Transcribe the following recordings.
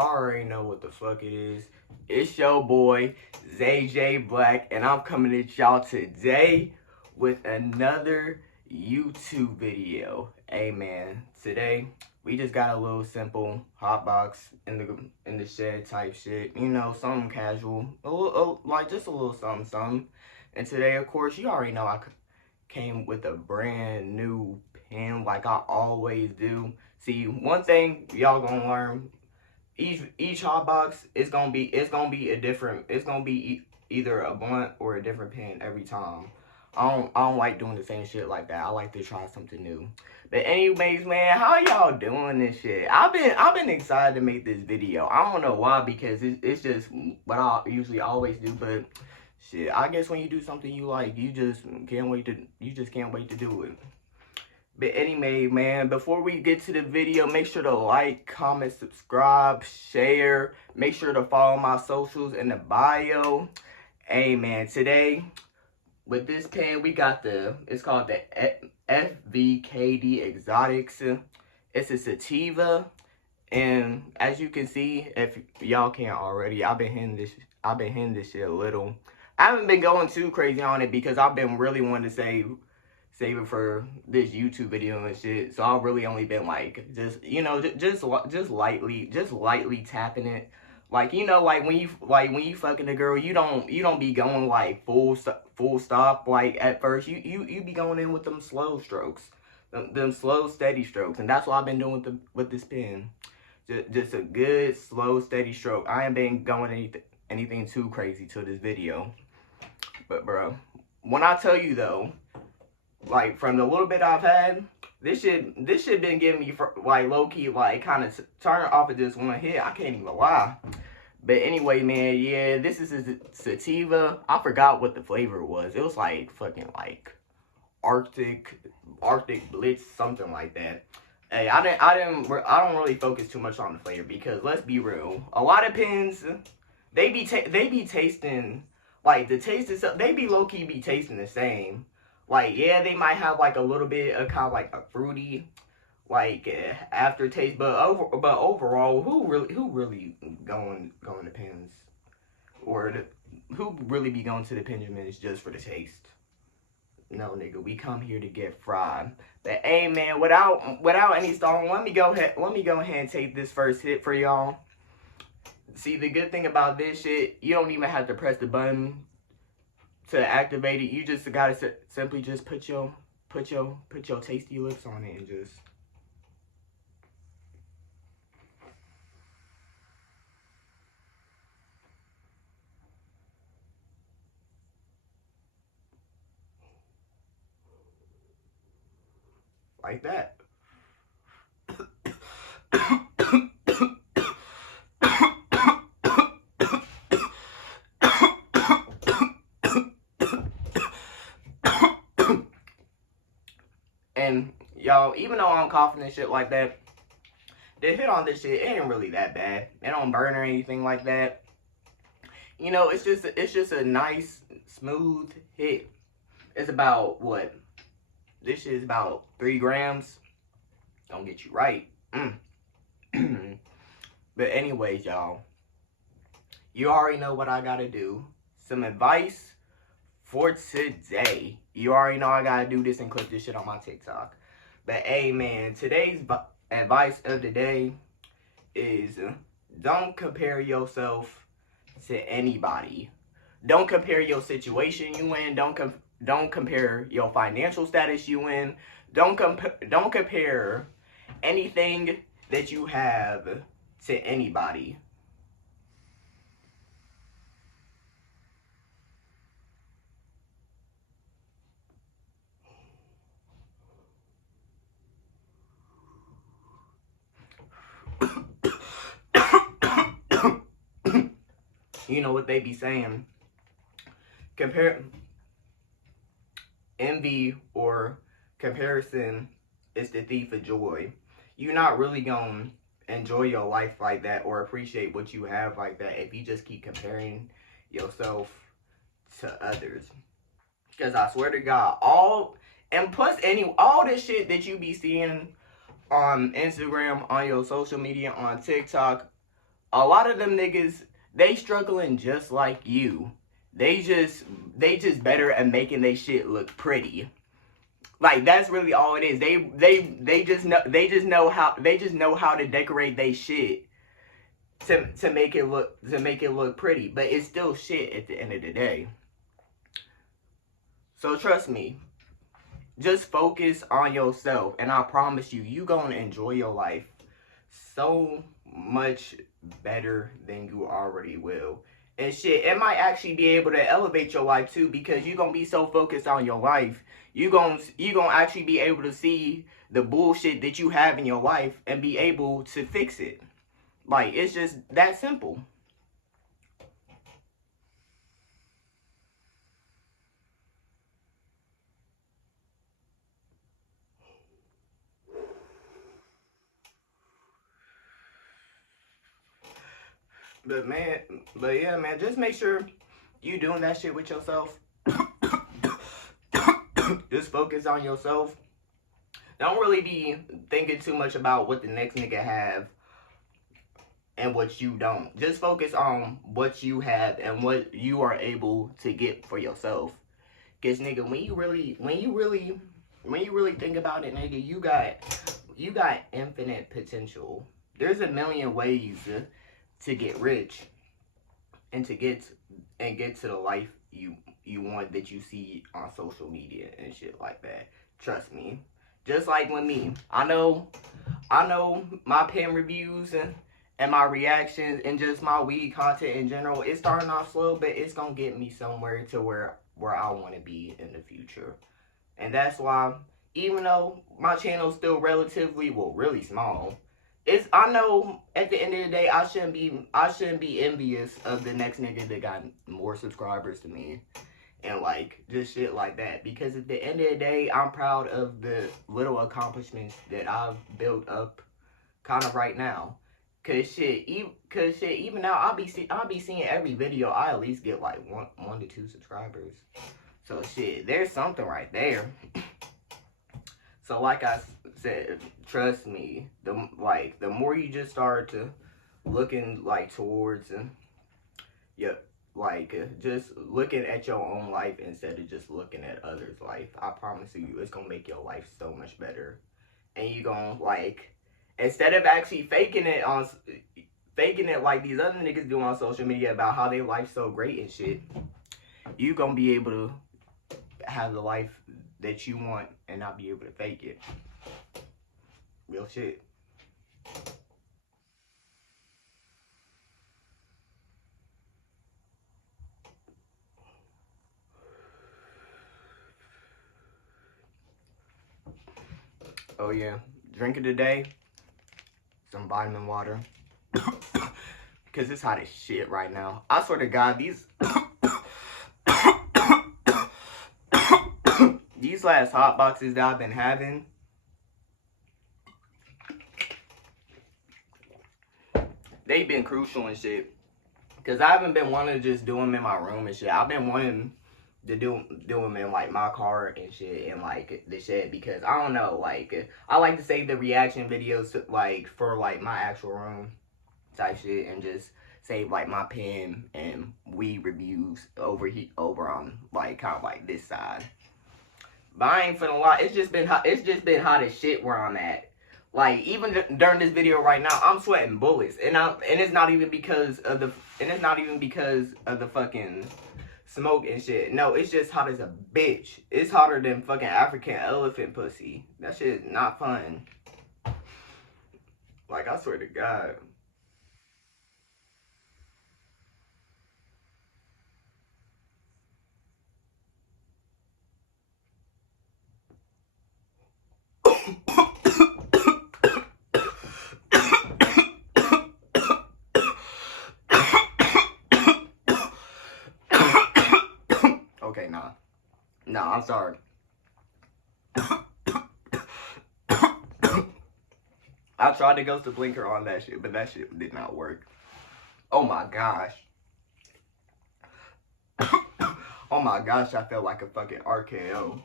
y'all already know what the fuck it is. It's your boy, ZJ Black, and I'm coming at y'all today with another YouTube video. Hey man, today we just got a little simple hot box in the shed type shit. You know, something casual, like just a little something. And today, of course, you already know I came with a brand new pen, like I always do. See, one thing y'all gonna learn: each hot box is gonna be a different. It's gonna be either a blunt or a different pen every time. I don't like doing the same shit like that. I like to try something new. But anyways, man, how y'all doing this shit? I've been excited to make this video. I don't know why, because it's just what I usually always do. But shit, I guess when you do something you like, you just can't wait to do it. But anyway, man, before we get to the video, make sure to like, comment, subscribe, share. Make sure to follow my socials in the bio. Hey, man, today with this pen, we got it's called the FVKD Exotics. It's a sativa, and as you can see, if y'all can't already, I've been hitting this shit a little. I haven't been going too crazy on it because I've been really wanting to save it for this YouTube video and shit. So I've really only been like just lightly tapping it. Like, you know, like when you fucking a girl, you don't be going like full stop like at first. You be going in with them slow strokes, them slow steady strokes, and that's what I've been doing with this pen. Just a good slow steady stroke. I ain't been going anything too crazy to this video. But bro, when I tell you though, like from the little bit I've had, this shit been giving me like low key, like kind of turn off of this one hit. I can't even lie. But anyway, man, yeah, this is a sativa. I forgot what the flavor was. It was like fucking like Arctic Blitz, something like that. Hey, I don't really focus too much on the flavor because let's be real, a lot of pens they be tasting like the taste itself. They be low key be tasting the same. Like, yeah, they might have like a little bit of kind of like a fruity like aftertaste, but overall, who really going to pens, or who really be going to the Penjamin just for the taste? No, nigga, we come here to get fried. But hey, man, without any stalling, let me go ahead and take this first hit for y'all. See, the good thing about this shit, you don't even have to press the button to activate it. You just gotta simply just put your tasty lips on it and just like that. And y'all, even though I'm coughing and shit like that, the hit on this shit ain't really that bad. It don't burn or anything like that. You know, it's just a nice smooth hit. It's about what? This shit is about 3 grams. Don't get you right. But anyways, y'all, you already know what I gotta do. Some advice for today. You already know I gotta do this and clip this shit on my TikTok. But hey, man, today's advice of the day is don't compare yourself to anybody. Don't compare your situation you in. Don't compare your financial status you in. Don't compare anything that you have to anybody. You know what they be saying? Envy or comparison is the thief of joy. You're not really gonna enjoy your life like that or appreciate what you have like that if you just keep comparing yourself to others. Because I swear to God, all this shit that you be seeing on Instagram, on your social media, on TikTok, a lot of them niggas, they struggling just like you. They just better at making their shit look pretty. Like, that's really all it is. They just know how to decorate their shit to make it look pretty, but it's still shit at the end of the day. So trust me, just focus on yourself, and I promise you gonna enjoy your life so much better than you already will. And shit, it might actually be able to elevate your life too, because you're gonna be so focused on your life. You gonna actually be able to see the bullshit that you have in your life and be able to fix it. Like, it's just that simple. But yeah, man, just make sure you doing that shit with yourself. Just focus on yourself. Don't really be thinking too much about what the next nigga have and what you don't. Just focus on what you have and what you are able to get for yourself. Cause nigga, when you really think about it, nigga, you got infinite potential. There's a million ways to get rich and get to the life you want that you see on social media and shit like that. Trust me. Just like with me, I know my pen reviews and my reactions and just my weed content in general, it's starting off slow, but it's gonna get me somewhere to where I want to be in the future. And that's why, even though my channel's still really small, I know at the end of the day I shouldn't be envious of the next nigga that got more subscribers than me. And like, just shit like that. Because at the end of the day, I'm proud of the little accomplishments that I've built up kind of right now. Cause shit, even now, I'll be seeing every video, I at least get like one to two subscribers. So shit, there's something right there. So like I said, trust me, the more you just start to looking like towards just looking at your own life instead of just looking at others' life, I promise you, it's gonna make your life so much better. And you gonna, like, instead of actually faking it like these other niggas do on social media about how their life's so great and shit, you gonna be able to have the life that you want and not be able to fake it. Real shit. Oh yeah, drink of the day, some vitamin water. Because it's hot as shit right now. I swear to God, these these last hot boxes that I've been having, they've been crucial and shit. Because I haven't been wanting to just do them in my room and shit. I've been wanting to do them in like my car and shit and like the shit, because I don't know, like, I like to save the reaction videos to, like, for like my actual room type shit, and just save like my pen and weed reviews over on like kind of like this side. But I ain't finna lie, it's just been hot as shit where I'm at. Like, even during this video right now, I'm sweating bullets, and it's not even because of the fucking smoke and shit. No, it's just hot as a bitch. It's hotter than fucking African elephant pussy. That shit is not fun. Like, I swear to God. Okay, nah. Nah, I'm sorry. I tried to ghost the blinker on that shit, but that shit did not work. Oh my gosh. Oh my gosh, I felt like a fucking RKO.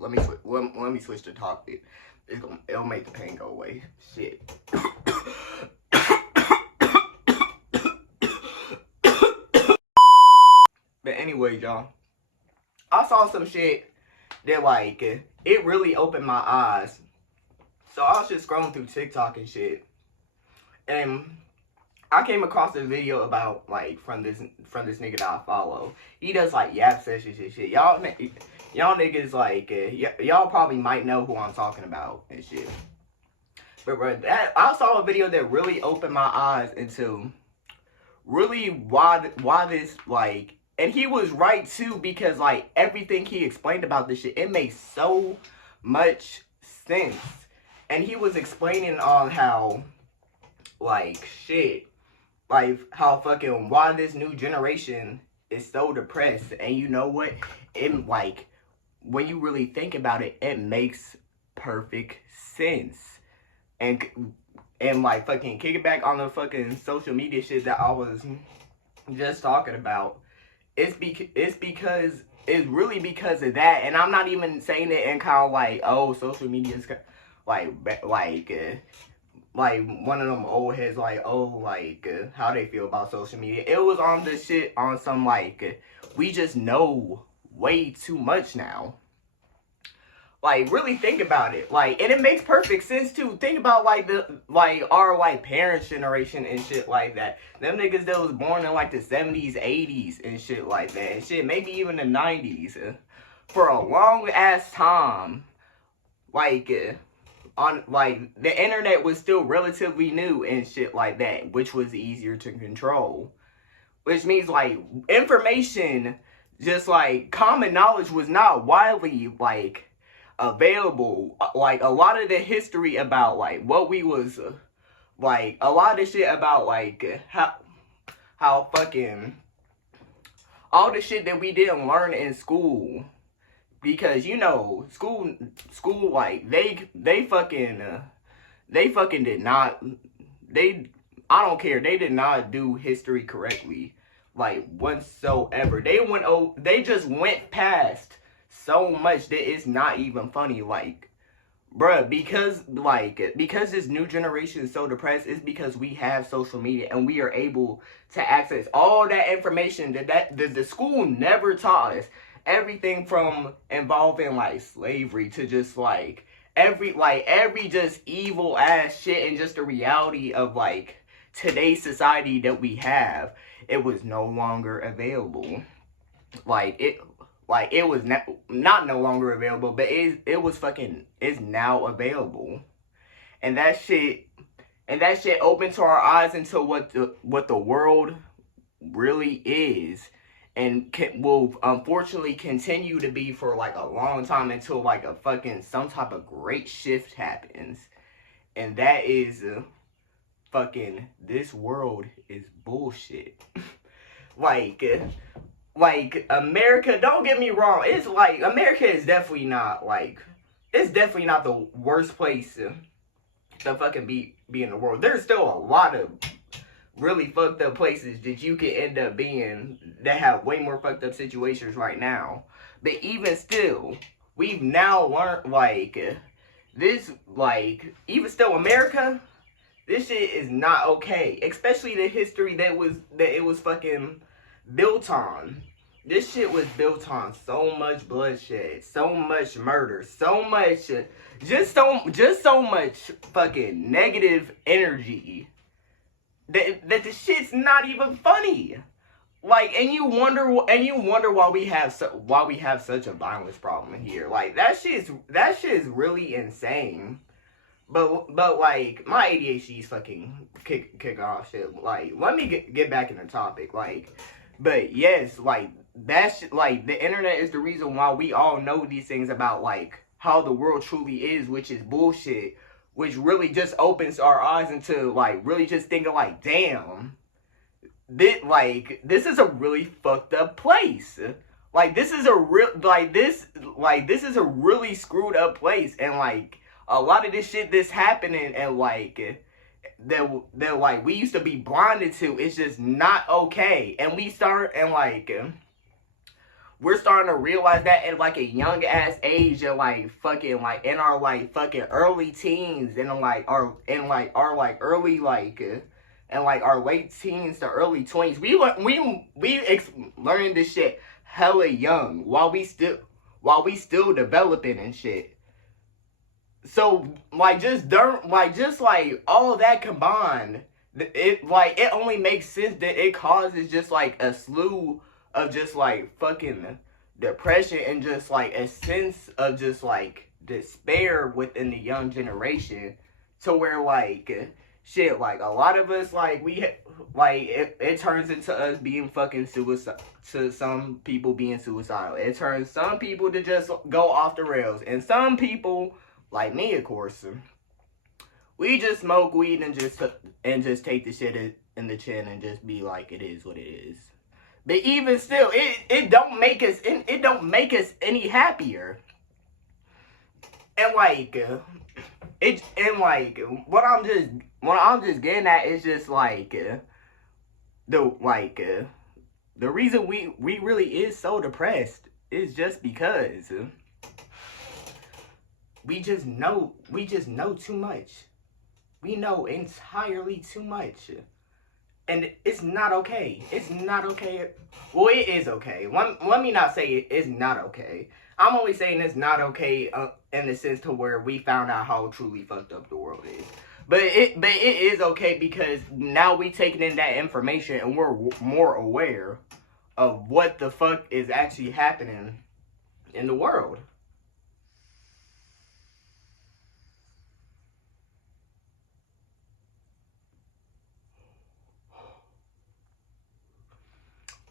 let me switch the topic. It'll make the pain go away. Shit. But anyway, y'all, I saw some shit that, like, it really opened my eyes. So I was just scrolling through TikTok and shit, and I came across a video about, like, from this nigga that I follow. He does, like, yap sessions and shit. Y'all niggas, like, y'all probably might know who I'm talking about and shit. But bro, I saw a video that really opened my eyes into really why this, like. And he was right, too, because, like, everything he explained about this shit, it makes so much sense. And he was explaining on how, like, shit, like, how fucking, why this new generation is so depressed. And you know what? It, like, when you really think about it, it makes perfect sense. And like, fucking, kick it back on the fucking social media shit that I was just talking about. It's really because of that, and I'm not even saying it in kind of like, oh, social media is like one of them old heads, like, oh, like, how they feel about social media. It was on this shit on some, like, we just know way too much now. Like, really think about it. Like, and it makes perfect sense, too. Think about, like, our, like, parents' generation and shit like that. Them niggas that was born in, like, the 70s, 80s and shit like that. And shit, maybe even the 90s. For a long-ass time, like, the internet was still relatively new and shit like that, which was easier to control. Which means, like, information, just, like, common knowledge was not widely, like, available. Like, a lot of the history about, like, what we was, like, a lot of shit about, like, how fucking, all the shit that we didn't learn in school, because, you know, school, like, they fucking did not, I don't care, they did not do history correctly, like, whatsoever. They just went past so much that it's not even funny. Like, bruh, because this new generation is so depressed, it's because we have social media and we are able to access all that information that the school never taught us. Everything from involving, like, slavery to just, like, every just evil ass shit and just the reality of, like, today's society that we have, it was no longer available. It was not no longer available, but it's now available. And that shit opened to our eyes into what the world really is, and will unfortunately continue to be for, like, a long time, until, like, a fucking some type of great shift happens. And that is fucking, this world is bullshit. Like, America, don't get me wrong, it's like, America is definitely not, like, it's definitely not the worst place to fucking be in the world. There's still a lot of really fucked up places that you could end up being that have way more fucked up situations right now. But even still, we've now learned, like, this, like, even still, America, this shit is not okay. Especially the history that it was fucking built on. This shit was built on so much bloodshed, so much murder, so much, just so much fucking negative energy that the shit's not even funny. Like, and you wonder why we have such a violence problem here. Like, that shit is really insane. But like, my ADHD's fucking kick off shit. Like, let me get back in the topic. Like, but yes, like, that's, like, the internet is the reason why we all know these things about, like, how the world truly is, which is bullshit, which really just opens our eyes into, like, really just thinking, like, damn, this is a really fucked up place. Like, this is a really screwed up place, and, like, a lot of this shit that's happening, and, like, that like, we used to be blinded to, it's just not okay. And we're starting to realize that at like a young ass age, and like fucking like in our like fucking early teens, and our early and like our late teens to early 20s. We learning this shit hella young while we still developing and shit. So like just like all of that combined, it only makes sense that it causes just like a slew of just like fucking depression and just like a sense of just like despair within the young generation, to where like shit, like a lot of us, like it turns into us being fucking suicide, to some people being suicidal. It turns some people to just go off the rails, and some people, like me, of course, we just smoke weed and just take the shit in the chin and just be like, it is what it is. But even still, it don't make us any happier. And like what I'm just getting at is just like the reason we really is so depressed is just because we just know too much. We know entirely too much. And it's not okay. It's not okay. Well, it is okay. Let me not say it's not okay. I'm only saying it's not okay in the sense to where we found out how truly fucked up the world is. But it is okay because now we taking in that information and we're more aware of what the fuck is actually happening in the world.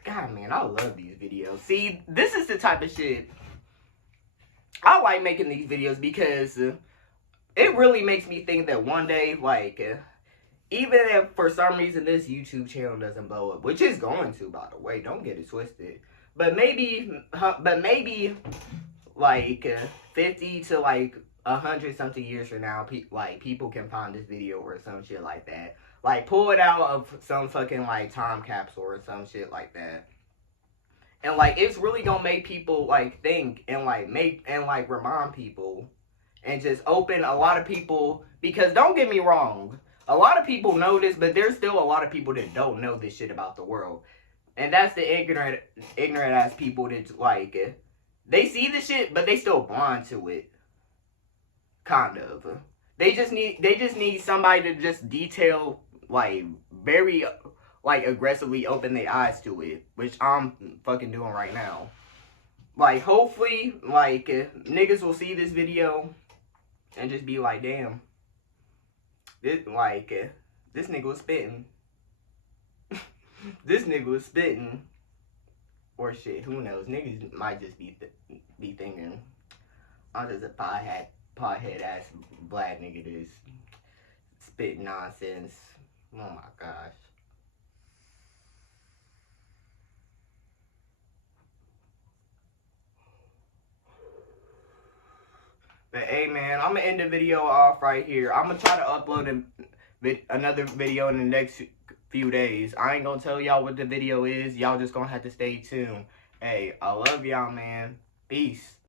God, man, I love these videos. See, this is the type of shit I like making these videos, because it really makes me think that one day, like, even if for some reason this YouTube channel doesn't blow up, which is going to, by the way, don't get it twisted, but maybe, like, 50 to, like, 100 something years from now, people can find this video or some shit like that. Like, pull it out of some fucking, like, time capsule or some shit like that. And, like, it's really gonna make people, like, think and, like, remind people and just open a lot of people. Because don't get me wrong, a lot of people know this, but there's still a lot of people that don't know this shit about the world. And that's the ignorant ass people that, like, they see the shit, but they still blind to it. Kind of. They just need somebody to just detail, like, very, like, aggressively open their eyes to it, which I'm fucking doing right now. Like, hopefully, like, niggas will see this video and just be like, damn, this nigga was spitting. This nigga was spitting. Or shit, who knows? Niggas might just be thinking, I'm just a pothead ass black nigga that's spitting nonsense. Oh my gosh. But hey, man, I'm gonna end the video off right here. I'm gonna try to upload another video in the next few days. I ain't gonna tell y'all what the video is. Y'all just gonna have to stay tuned. Hey, I love y'all, man. Peace.